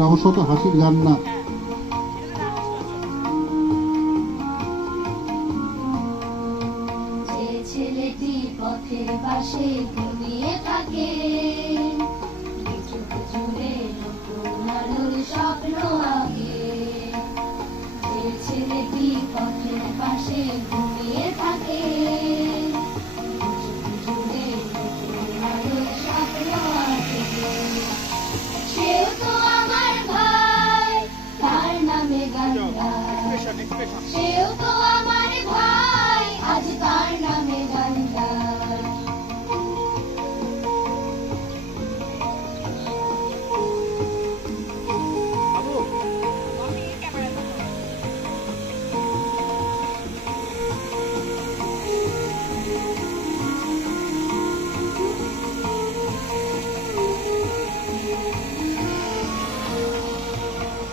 ক্রমশত হাসির গান না। যে ছেলেটি পথের পাশে ঘুমিয়ে থাকে, জুড়ে নতুন আলোর স্বপ্ন আগে। যে ছেলেটি পথের পাশে ঘুমিয়ে থাকে, জুড়ে নতুন আলোর স্বপ্ন আগে। সেও তো আমার ভাই, তার নামে গান গায়। সেও তো আমার ভাই, আজ তার নামে গান গায়।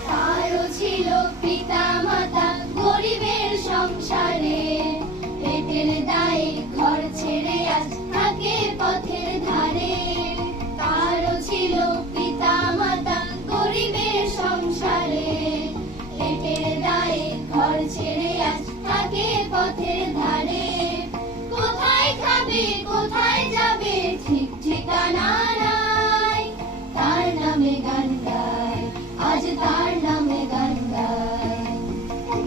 তারও ছিল পিতা মাতা গরিবের সংসারে, পেটের দায়ে ঘর ছেড়ে আজ থাকে পথের ধারে। তারও ছিল পিতা মাতা গরিবের সংসারে, পেটের দায়ে ঘর ছেড়ে আজ থাকে পথের ধারে। কোথায় খাবে কোথায় যাবে